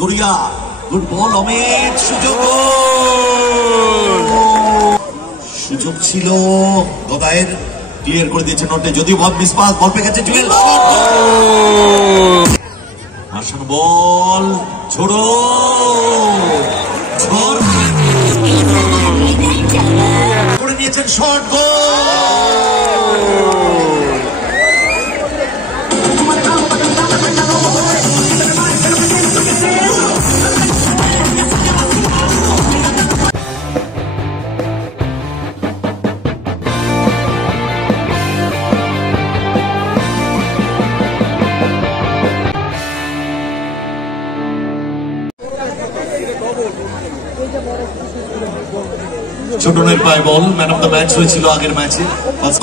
Garia good ball Amit সুযোগ ছিল গদায়ের clear করে দিয়েছে নটে যদিও বল মিস পাস বল পেয়ে গেছে জুয়েল আসান বল ছোড়ো করে নিয়েছেন শর্ট গোল ছোটনের পায়ে বল ম্যান অফ দ্য ম্যাচ হয়েছিল আগের ম্যাচে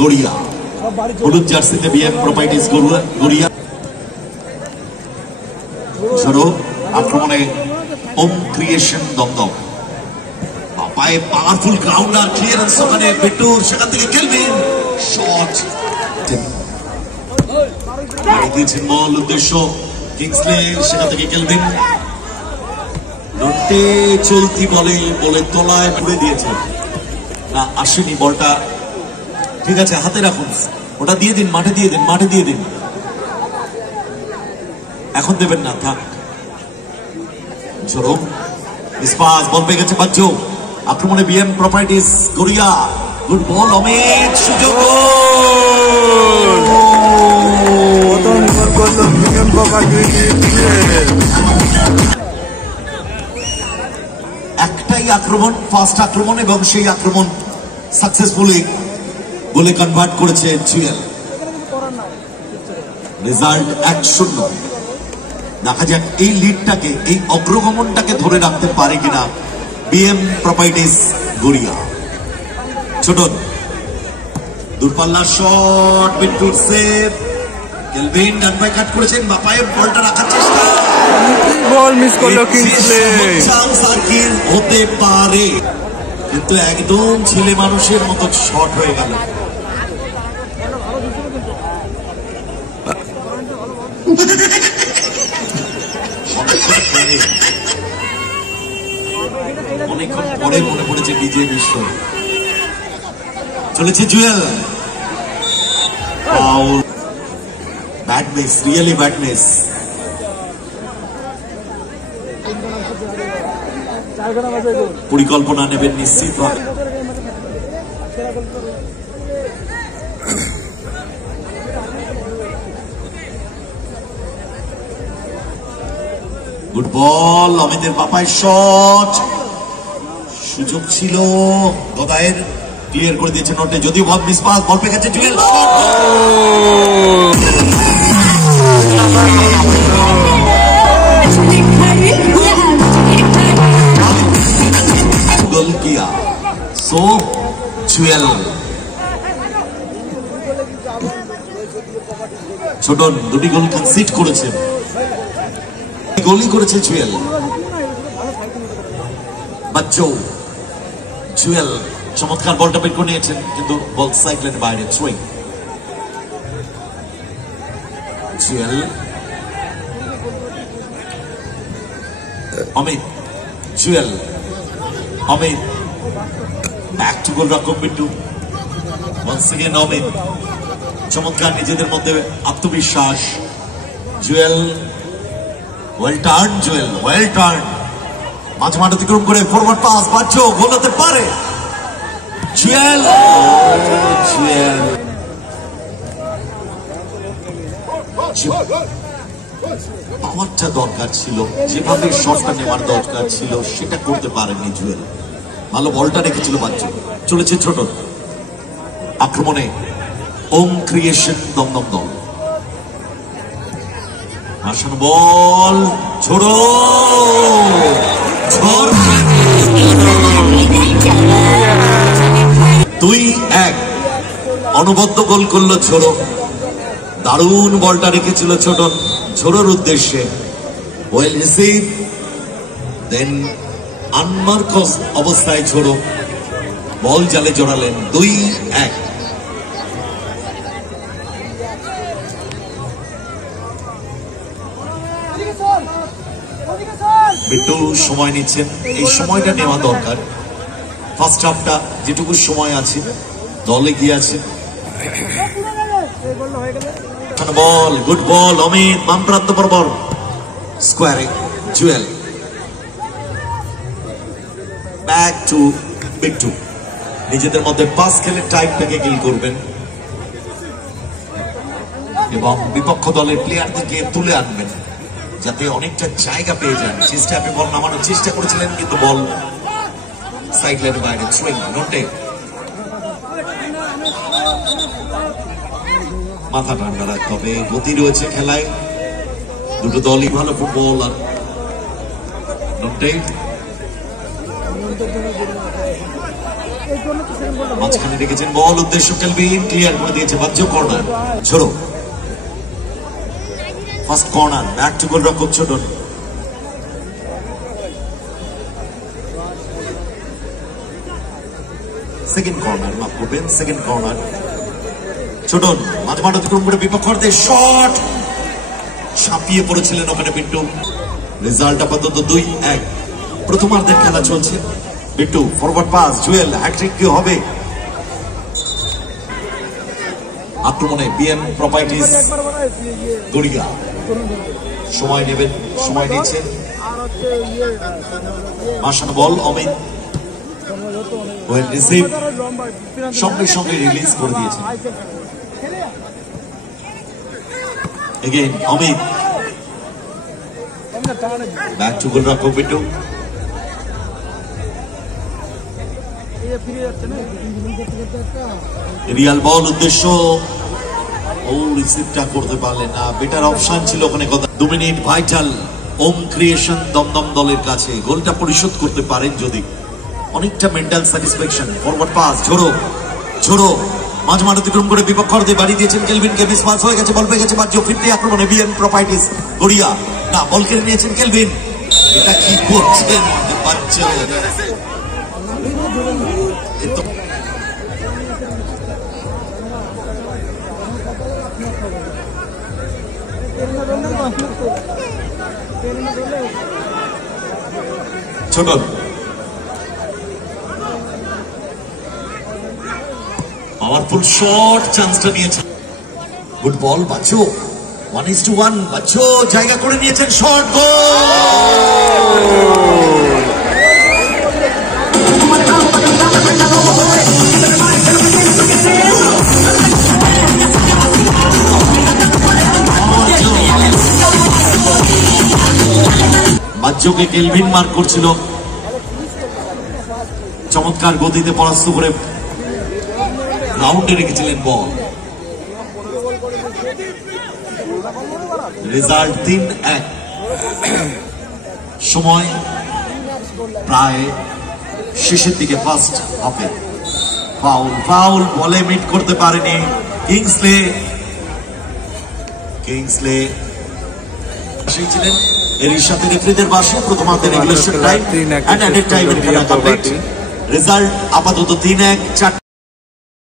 গড়িয়া হলুদ জার্সিতে বিএম প্রপার্টিজ গড়িয়া ঝড়ো আক্রমণে ওম ক্রিয়েশন দমদম পায়ে পাওয়ারফুল গ্রাউন্ডার ক্লিয়ারেন্স ওখানে পেটুর সেখান থেকে খেলবেন শট দিয়েছেন বল উদ্দেশ্য কিংসলে সেখান থেকে খেলবেন নটে চলতি বলে তলায় পড়ে দিয়েছে না আসেনি বলটা ঠিক আছে হাতে রাখুন ওটা দিয়ে দিন মাঠে দিয়ে দিন এখন দেবেন না থাক ঝরম ইস্পাস বল পেয়ে গেছে বাচ্চু আক্রমণে BM properties Garia good ball Amit সুযোগ একটাই আক্রমণ ফার্স্ট আক্রমণ এবং সেই আক্রমণ সাকসেসফুলি গোলে কনভার্ট করেছে জুয়েল রেজাল্ট 1-0 দেখা যাক এই লিডটাকে এই অগ্রগমনটাকে ধরে রাখতে পারে কিনা বিএম প্রপার্টিজ গড়িয়া ছোটন দূরপাল্লার শট মিডফিল্ড সেভ কেলভিন ডান পায়ে কাট করেছেন বাপায়ে বলটা রাখার চেষ্টা বল মিস করলো কিংসলে চান্স আর কি হতে পারে কিন্তু একদম ছেলে মানুষের মতো শট হয়ে গেল অনেকক্ষণ পরে মনে পড়েছে বিজয় বিশ্ব চলেছে Jewel bad miss really bad miss পরিকল্পনা নেবেন নিশ্চিত গুড বল অমিতের পাপায় শট সুযোগ ছিল গদায়ের ক্লিয়ার করে দিয়েছে নটে যদিও বল মিস পাস বল পেয়ে গেছে জুয়েল গোল কিয়া সো জুয়েল ছোটন দুটি গোল কনসিড করেছেন গোলই করেছে জুয়েল বাচ্চু জুয়েল চমৎকার বলটা বের করে নিয়েছেন কিন্তু বল সাইক্লের বাইরে throwing Jewel Amit Jewel Amit back to goal রক্ষক বিট্টু once again অমিত চমৎকার নিজেদের মধ্যে আত্মবিশ্বাস Jewel well turn Jewel well turn মাঝ মাঠ অতিক্রম করে ফরওয়ার্ড পাস বাচ্চু গোল হতে পারে জুয়েল জুয়েল পাওয়ারটা দরকার ছিল যেভাবে শটটা নেওয়ার দরকার ছিল সেটা করতে পারেনি জুয়েল ভালো বলটা রেখেছিল বাচ্চু চলেছে ছোট আক্রমণে ওম ক্রিয়েশন দমদম দল আসান বল ছোড়ো 2-1 অনবদ্য গোল করলো ছোড়ো দারুণ বলটা রেখেছিল ছোটন ছোড়োর উদ্দেশ্যে ওয়েল রিসিভ দেন আনমার্কস অবস্থায় ছোড়ো বল জালে জড়ালেন 2-1 What একটু সময় নিচ্ছেন, এই সময়টা নেওয়া দরকার। ফার্স্ট হাফটা যেটুকু সময় আছে দলে গিয়ে আছে। বল, গুড বল অমিত, বাম প্রান্ত বরাবর স্কোয়ারে জুয়েল, ব্যাক টু বিট্টু। নিজেদের মধ্যে পাস খেলে টাইমটাকে কিল করবেন এবং বিপক্ষ দলের প্লেয়ারদেরকে তুলে আনবেন যাতে অনেকটা জায়গা পেয়ে যান। চেষ্টা আপনি বল নামানোর চেষ্টা করেছিলেন কিন্তু বল সাইড লাইনের বাইরে, সুইং নোটে। মাথা ঠান্ডা রাখতে হবে, গতি রয়েছে খেলায়, দুটো দলই ভালো ফুটবল। আর নোটে মাঝখানে রেখেছেন বল, উদ্দেশ্য কেলভিন, ক্লিয়ার করে দিয়েছে বাহ্য কর্নার। ছোড়ো ফার্স্ট কর্নার, ব্যাক টু গোলরক্ষক ছোটন। সেকেন্ড কর্নার, মাফ করবেন, সেকেন্ড কর্নার ছোটন। মাঝ মাঠ অতিক্রম করে বিপক্ষদের শট, ছাপিয়ে পড়েছিলেন ওখানে বিট্টু। রেজাল্ট আপাতত 2-1। প্রথমার্ধের খেলা চলছে। Bittu forward pass, Jewel, hattrick কি হবে? আক্রমণে বিএম প্রপার্টিজ গড়িয়া সময় নেবেন, সময় নিচ্ছে। মাসানো বল অমিত, ওয়েল রিসিভ, সঙ্গে সঙ্গে রিলিজ করে দিয়েছে। এগেইন অমিত, ব্যাক টু গোলরক্ষক বিট্টু। রিয়াল বল, উদ্দেশ্য, ও রিসিভটা করতে পারলেন না, বেটার অপশন ছিল ওখানে। 2 মিনিট ভাইটাল। ওম ক্রিয়েশন দমদম দলের কাছে গোলটা পরিশোধ করতে পারেন যদি, অনেকটা মেন্টাল স্যাটিসফ্যাকশন। ফরওয়ার্ড পাস, ঝোড়ো ঝোড়ো, মাঝ মাঠ অতিক্রম করে বিপক্ষদের বাড়ি দিয়েছেন কেলভিনকে, মিস পাস হয়ে গেছে, বল পেয়ে গেছে বাহ্য। ফিরতে আক্রমণে বিএম প্রপার্টিজ গড়িয়া, না বল কেড়ে নিয়েছেন কেলভিন। এটা কি করছেন বাহ্য? ছোট পাওয়ারফুল শট, চান্সটা নিয়েছেন। গুড বল বাচ্চু, 1:1, বাচ্চু জায়গা করে নিয়েছেন, শট, গোল। বাচ্চুকে কেলভিন মার্ক করছিল, চমৎকার গতিতে পরাস্ত করে রাউন্ডে রেখেছিলেন বল। রেজাল্ট 3-1। সময় প্রায় শেষের দিকে ফার্স্ট হাফে। ফাউল, ফাউল, বলে মিট করতে পারেনি কিংসলে। ছিলেন এরই সাথে রেফারিদের বাসে প্রথমার্ধের রেগুলেশন টাইম এন্ড অ্যাডেড টাইমের খেলা কমপ্লিট। রেজাল্ট আপাতত 3-1।